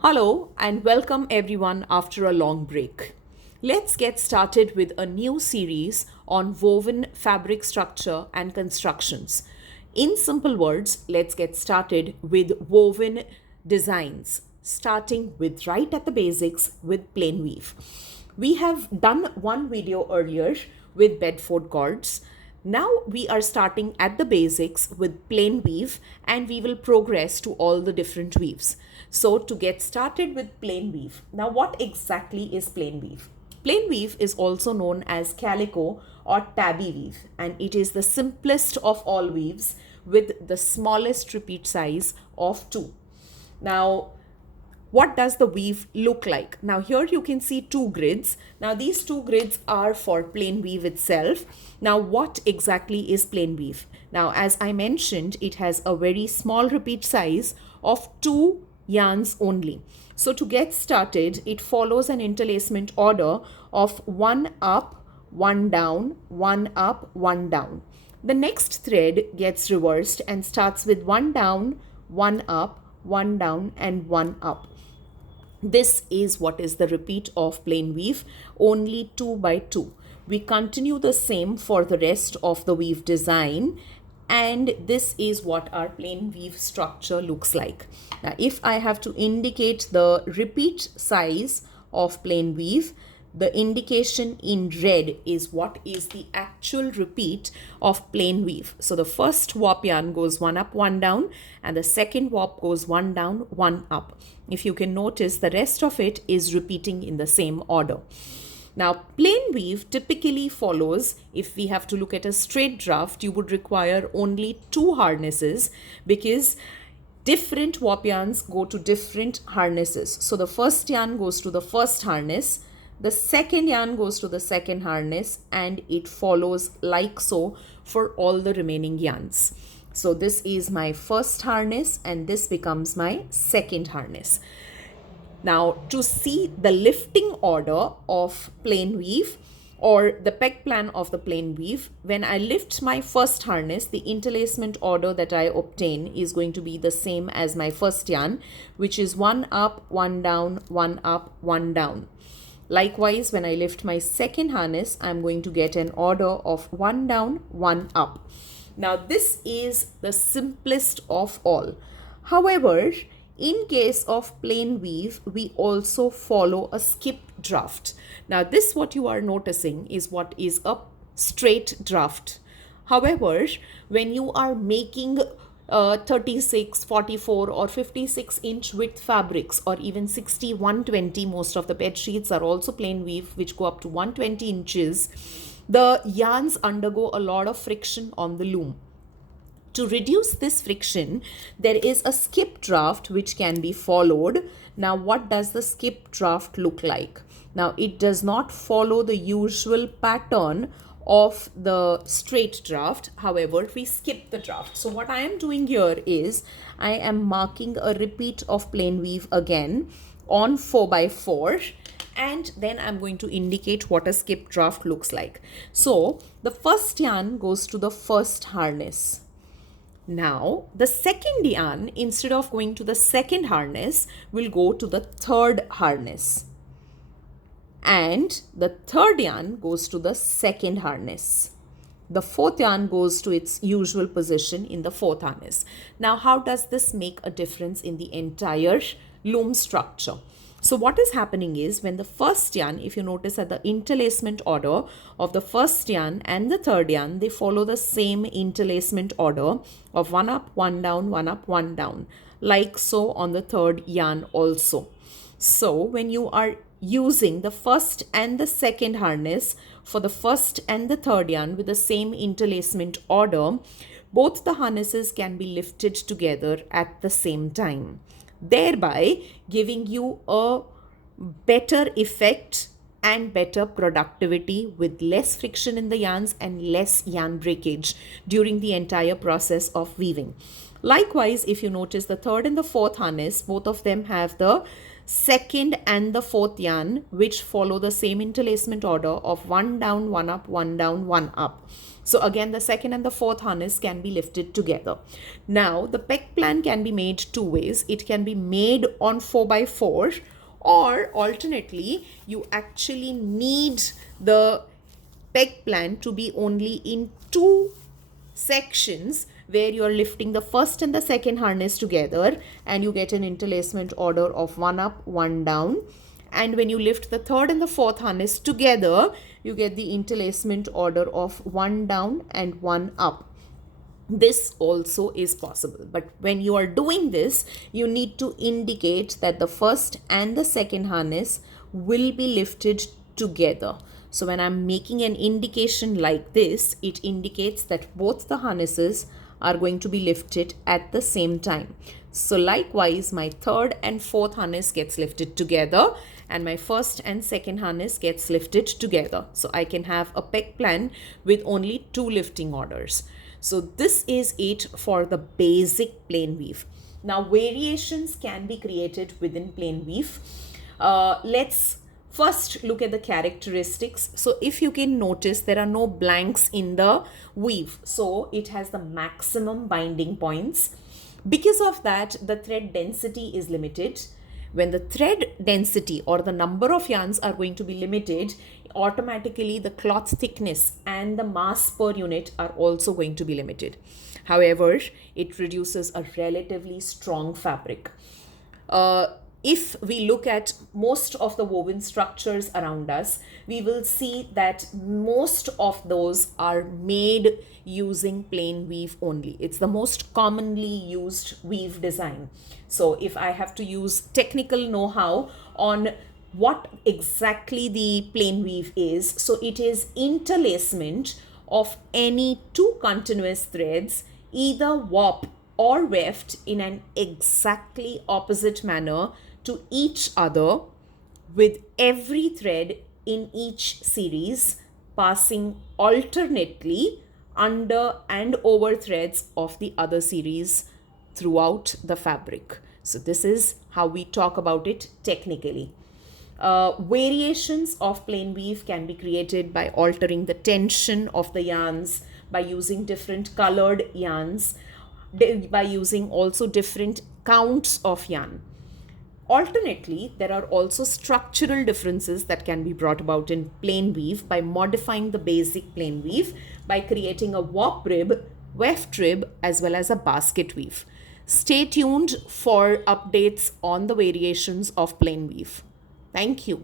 Hello and welcome everyone after a long break. Let's get started with a new series on woven fabric structure and constructions. In simple words, let's get started with woven designs, starting with right at the basics with plain weave. We have done one video earlier with Bedford cords. Now we are starting at the basics with plain weave and we will progress to all the different weaves. So to get started with plain weave. Now what exactly is plain weave? Plain weave is also known as calico or tabby weave and it is the simplest of all weaves with the smallest repeat size of 2. Now what does the weave look like? Now here you can see two grids. Now these two grids are for plain weave itself. Now what exactly is plain weave? Now as I mentioned, it has a very small repeat size of 2 yarns only. So to get started, it follows an interlacement order of 1 up, 1 down, 1 up, 1 down. The next thread gets reversed and starts with 1 down, 1 up, 1 down and 1 up. This is what is the repeat of plain weave, only 2 by 2. We continue the same for the rest of the weave design, and this is what our plain weave structure looks like. Now, if I have to indicate the repeat size of plain weave, the indication in red is what is the actual repeat of plain weave. So the first warp yarn goes 1 up, 1 down, and the second warp goes 1 down, 1 up. If you can notice, the rest of it is repeating in the same order. Now, plain weave typically follows, if we have to look at a straight draft, you would require only 2 harnesses because different warp yarns go to different harnesses. So the first yarn goes to the first harness, the second yarn goes to the second harness, and it follows like so for all the remaining yarns. So this is my first harness and this becomes my second harness. Now to see the lifting order of plain weave or the peg plan of the plain weave, when I lift my first harness, the interlacement order that I obtain is going to be the same as my first yarn, which is 1 up, 1 down, 1 up, 1 down. Likewise, when I lift my second harness, I'm going to get an order of 1 down, 1 up. Now, this is the simplest of all. However, in case of plain weave, we also follow a skip draft. Now, this what you are noticing is what is a straight draft. However, when you are making 36, 44 or 56 inch width fabrics or even 60, 120, most of the bed sheets are also plain weave which go up to 120 inches. The yarns undergo a lot of friction on the loom. To reduce this friction, there is a skip draft which can be followed. Now, what does the skip draft look like? Now, it does not follow the usual pattern of the straight draft. However, we skip the draft. So what I am doing here is I am marking a repeat of plain weave again on 4 by 4, and then I'm going to indicate what a skip draft looks like. So the first yarn goes to the first harness. Now the second yarn, instead of going to the second harness, will go to the third harness. And the third yarn goes to the second harness. The fourth yarn goes to its usual position in the fourth harness. Now, how does this make a difference in the entire loom structure? So what is happening is when the first yarn, if you notice at the interlacement order of the first yarn and the third yarn, they follow the same interlacement order of 1 up, 1 down, 1 up, 1 down, like so on the third yarn also. So when you are using the first and the second harness for the first and the third yarn with the same interlacement order, both the harnesses can be lifted together at the same time, thereby giving you a better effect and better productivity with less friction in the yarns and less yarn breakage during the entire process of weaving. Likewise, if you notice the third and the fourth harness, both of them have the second and the fourth yarn, which follow the same interlacement order of one down, one up, one down, one up. So again, the second and the fourth harness can be lifted together. Now, the peg plan can be made two ways. It can be made on 4x4, or alternately, you actually need the peg plan to be only in two sections, where you are lifting the first and the second harness together and you get an interlacement order of one up, one down. And when you lift the third and the fourth harness together, you get the interlacement order of one down and one up. This also is possible, but when you are doing this, you need to indicate that the first and the second harness will be lifted together. So when I'm making an indication like this, it indicates that both the harnesses are going to be lifted at the same time. So likewise, my third and fourth harness gets lifted together and my first and second harness gets lifted together. So I can have a peg plan with only two lifting orders. So this is it for the basic plain weave. Now variations can be created within plain weave. Let's first look at the characteristics. So if you can notice, there are no blanks in the weave. So it has the maximum binding points. Because of that, the thread density is limited. When the thread density or the number of yarns are going to be limited, automatically the cloth thickness and the mass per unit are also going to be limited. However, it produces a relatively strong fabric. If we look at most of the woven structures around us, we will see that most of those are made using plain weave only. It's the most commonly used weave design. So if I have to use technical know-how on what exactly the plain weave is, so it is interlacement of any two continuous threads, either warp or weft in an exactly opposite manner to each other, with every thread in each series passing alternately under and over threads of the other series throughout the fabric. So this is how we talk about it technically. Variations of plain weave can be created by altering the tension of the yarns, by using different colored yarns, by using also different counts of yarn. Alternately, there are also structural differences that can be brought about in plain weave by modifying the basic plain weave by creating a warp rib, weft rib, as well as a basket weave. Stay tuned for updates on the variations of plain weave. Thank you.